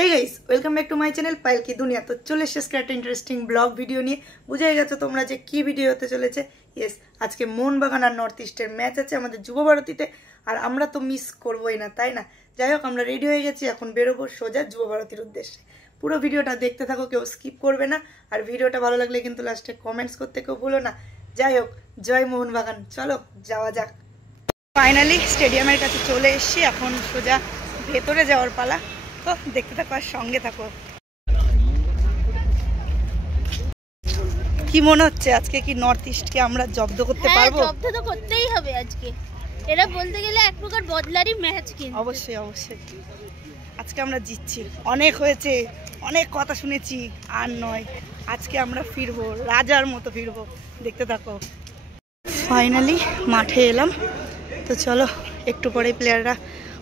Hey guys welcome back to my channel Payal की दुनिया। तो चले एसेছি একটা ইন্টারেস্টিং ব্লগ ভিডিও নিয়ে। বুঝে গেছো তোমরা যে কি ভিডিও হতে চলেছে। यस আজকে মোহনবাগান আর নর্থ ইস্টের ম্যাচ আছে আমাদের যুব ভারতীতে, আর আমরা তো মিস করবই না, তাই না? যাই হোক আমরা রেডি হয়ে গেছি, এখন বেরোবো সোজা যুব ভারতীর উদ্দেশ্যে। পুরো ভিডিওটা দেখতে থাকো, কেউ স্কিপ করবে না। আর ভিডিওটা ভালো লাগলে কিন্তু লাস্টে কমেন্টস করতে কেউ ভুলো না। যাই হোক জয় মোহনবাগান, চলো যাওয়া যাক। ফাইনালি স্টেডিয়ামের কাছে চলে এসেছি, এখন সোজা ভেতরে যাওয়ার পালা। তো দেখতে থাকো আর সঙ্গে থাকো। কি মনে হচ্ছে আজকে কি নর্থ ইস্টকে আমরা জব্দ করতে পারবো? জব্দ তো করতেই হবে আজকে। এরা বলতে গেলে এক প্রকার বদলারই ম্যাচ কিন্তু। অবশ্যই অবশ্যই আজকে আমরা জিতছি। অনেক হয়েছে, অনেক কথা শুনেছি, আর নয়, আজকে আমরা ফিরবো, রাজার মতো ফিরবো। দেখতে থাকো। ফাইনালি মাঠে এলাম, তো চলো একটু পরে প্লেয়াররা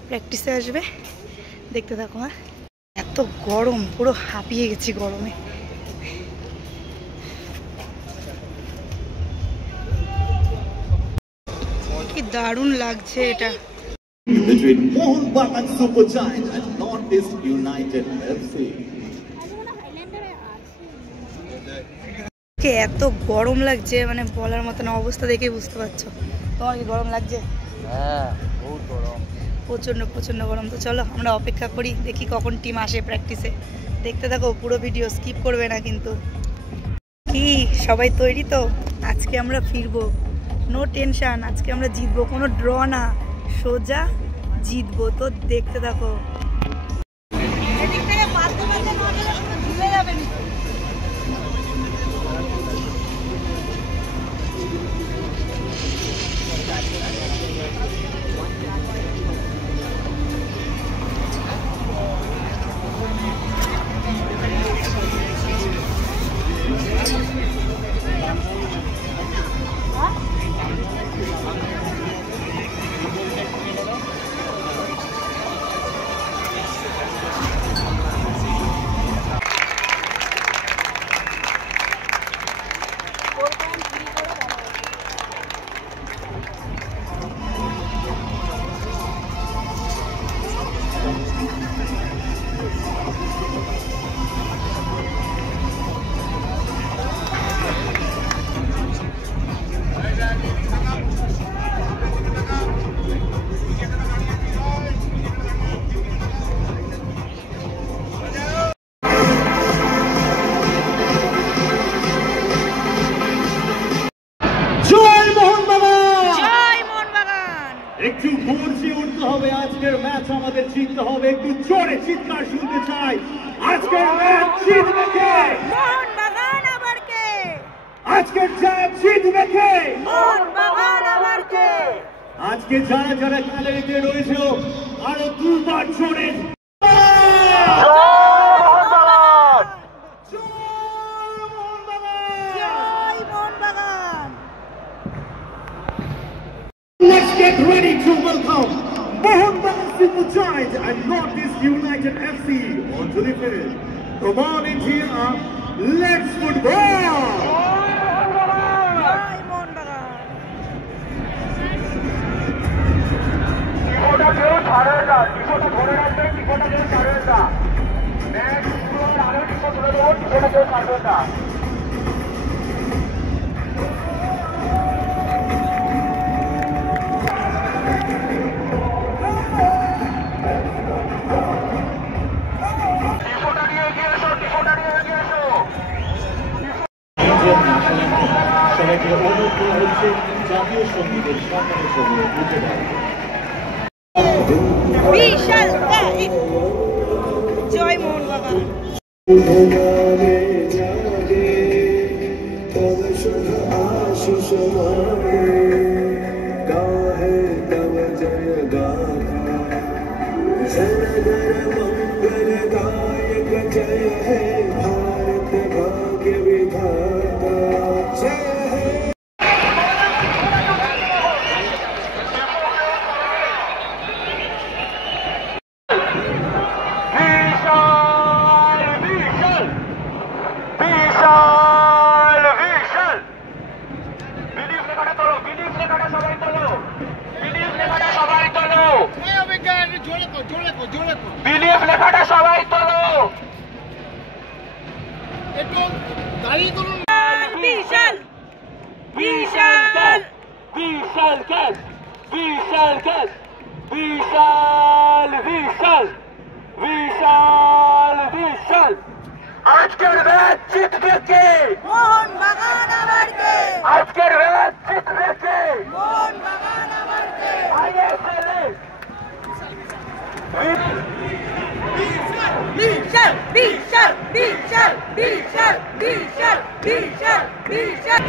প্র্যাকটিসে আসবে, দেখতে থাকো। হ্যাঁ এত গরম, পুরো হাঁপিয়ে গেছি গরমে। কি দারুণ লাগছে এটা। Between Mohanbagan Super Giants and North East United FC. এত গরম লাগছে, মানে বলার মতো না, অবস্থা দেখে বুঝতে পারছো। তোমার কি গরম লাগছে? হ্যাঁ বহুত গরম, প্রচন্ড প্রচন্ড গরম। তো চলো আমরা অপেক্ষা করি, দেখি কখন টিম আসে প্র্যাকটিসে। দেখতে থাকো পুরো ভিডিও, স্কিপ করবে না কিন্তু। কি সবাই তৈরি তো? আজকে আমরা ফিরবো, নো টেনশন। আজকে আমরা জিতবো, কোনো ড্র না, সোজা জিতবো। তো দেখতে থাকো। এদিক থেকে ঝুলে যাবে না। একটু গর্জে উঠতে হবে, আজকের ম্যাচ আমাদের জিততে হবে। একটু জোরে চিৎকার শুনতে চাই। আজকের ম্যাচ জিতবে কে? মোহনবাগান আবার কে? আজকের জয় জিতবে কে? মোহনবাগান আবার কে? আজকে যারা যারা গ্যালারিতে রয়েছে আরো দুবার জোরে Let's get ready to welcome Mohanbagan Super Giants and North East United FC onto the field. Come on in here, let's football! সবাইকে অনুরোধ করা হচ্ছে জাতীয় সঙ্গীতের সম্মানের সঙ্গে উঠে দাঁড়ান। বিশাল জয় মোহনবাগান। আজকের ম্যাচ জিতবে কে? মোহনবাগান আবার কে? আজকের ম্যাচ জিতবে কে? মোহনবাগান আবার কে? বিশাল বিশাল বিশাল বিশাল বিশাল বিশাল বিশাল।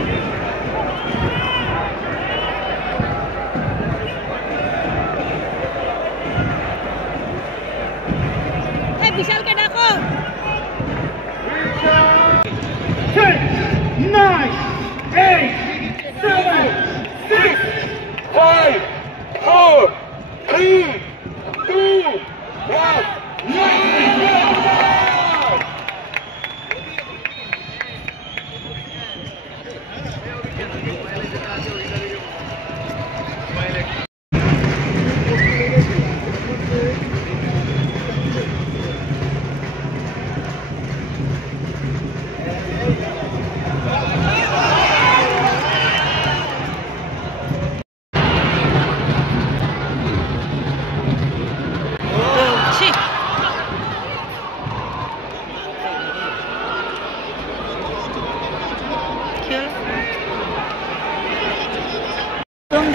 বিশালকে ডাকো। 10, 9, 8, 7, 6, 5, 4, 3, 2, 1.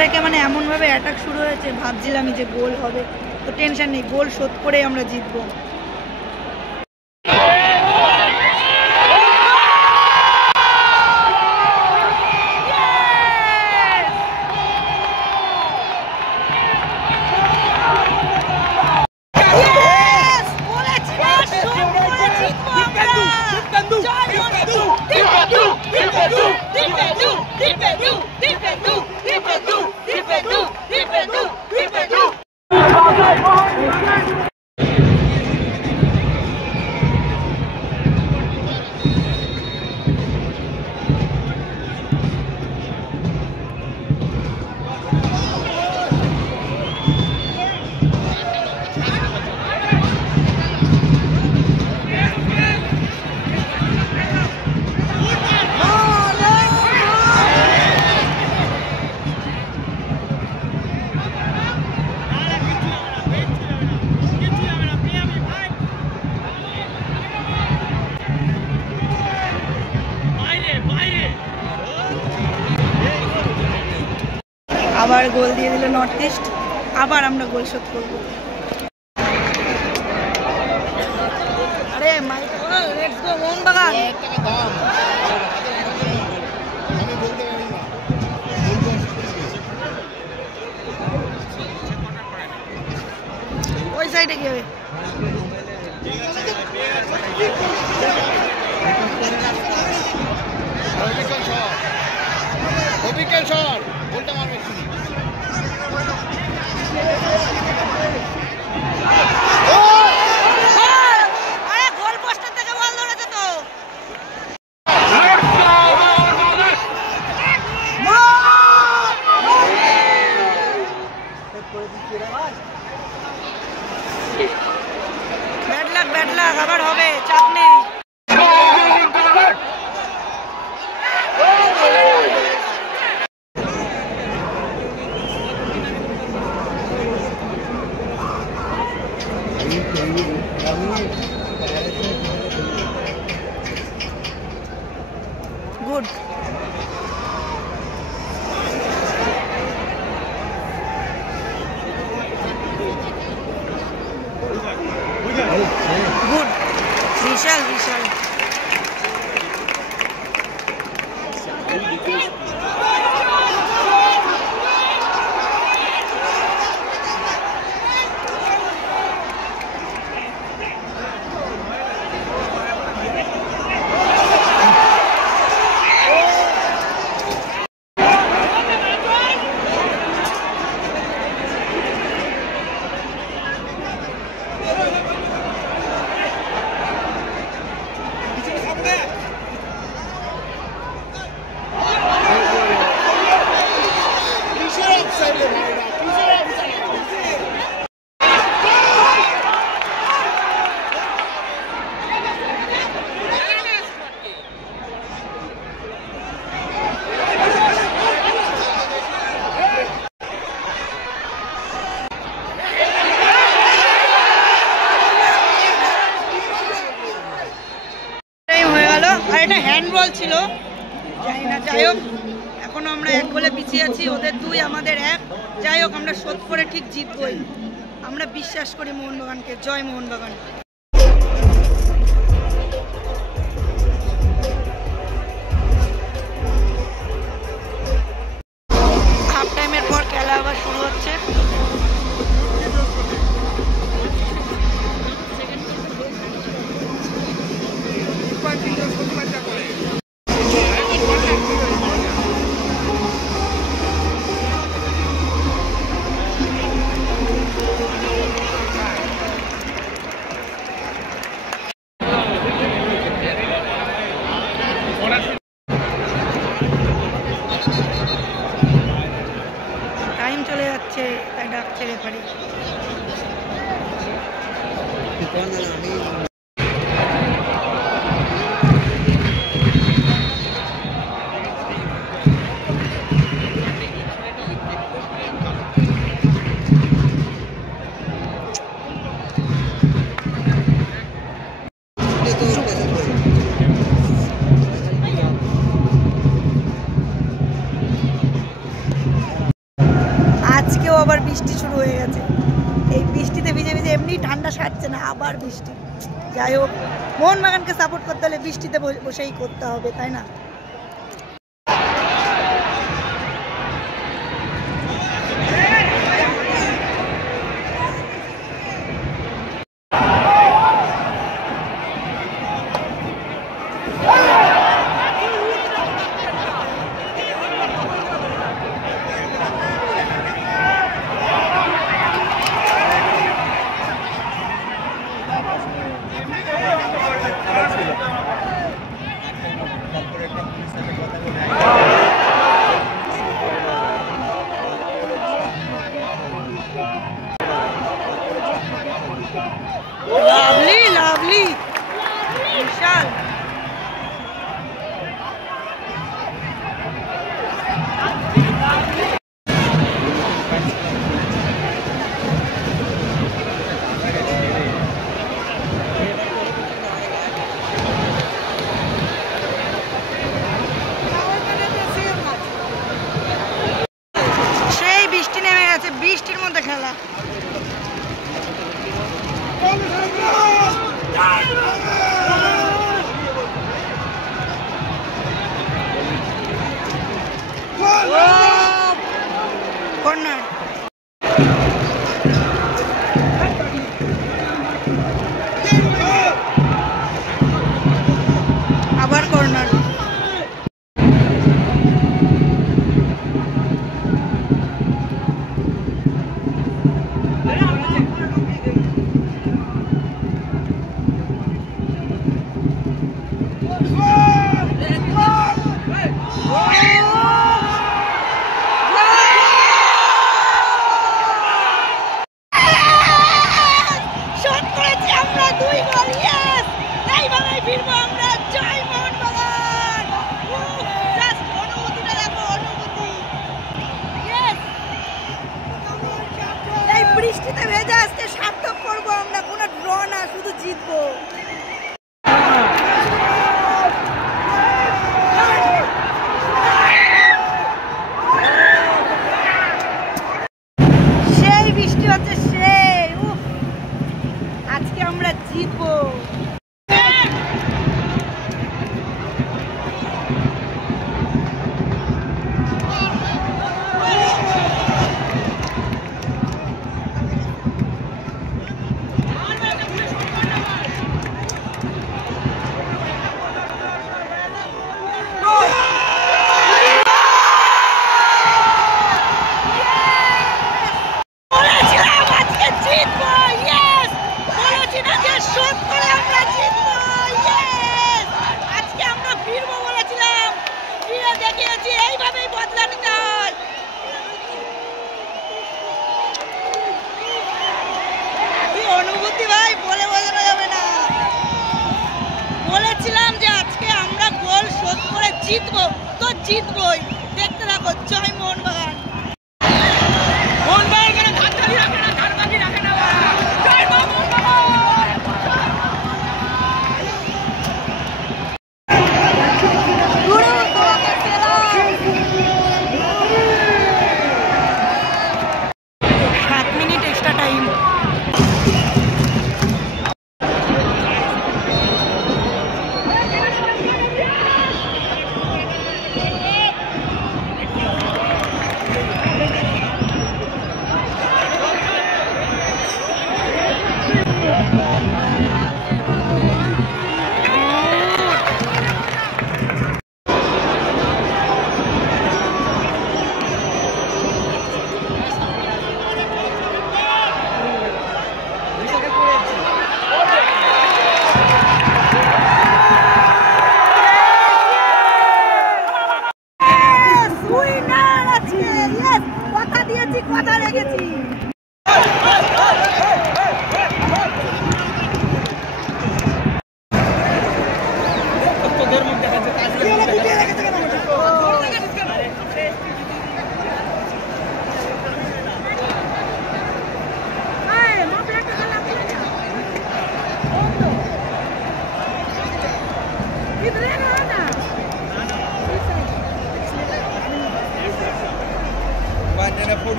থেকে মানে এমন ভাবে অ্যাটাক শুরু হয়েছে, ভাবছিলাম যে গোল হবে, তো টেনশন নেই, গোল শোধ করে আমরা জিতবো। আবার গোল দিয়ে দিল নর্থ ইস্ট, আবার আমরা গোল শোধ করবো। আরে লেটস গো মোহনবাগান। ওই সাইডে কি হবে? গোল পোস্টার থেকে বল ধরেছে তো। ব্যাড লাক আবার হবে, চাপ নেই। Good. Good. Vishal. এটা হ্যান্ডবল ছিল, জানি না। যাই হোক, এখনো আমরা 1 গোলে পিছিয়ে আছি, ওদের 2 আমাদের 1। যাই হোক, আমরা শোধ করে ঠিক জিতবই। আমরা বিশ্বাস করি মোহনবাগানকে। জয় মোহনবাগান। হাফ টাইমের পর খেলা আবার শুরু হচ্ছে। টাইম চলে যাচ্ছে, তাই ডাকছে রেফারি। আজকেও আবার বৃষ্টি শুরু হয়ে গেছে। এই বৃষ্টিতে ভিজে ভিজে এমনি ঠান্ডা সারছে না, আবার বৃষ্টি। যাই হোক, মোহনবাগানকে সাপোর্ট করতে হলে বৃষ্টিতে বসেই করতে হবে, তাই না? লাভলি লাভলি বিশাল। সেই বৃষ্টি নেমে গেছে, বৃষ্টির মধ্যে খেলা। কর্নার। আবার কর্নার। বৃষ্টিতে ভেজা আজকে সার্থক করবো আমরা, কোনো ড্র না, শুধু জিতবো। সেই বৃষ্টি হচ্ছে, সেই আজকে আমরা জিতবো। জিতবো তো জিতবই, দেখতে থাকো। জয় মোহনবাগান।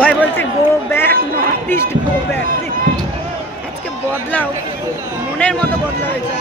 ভাই বলছে go back north east, go back. আজকে বদলাও, মনের মতো বদলা হয়েছে।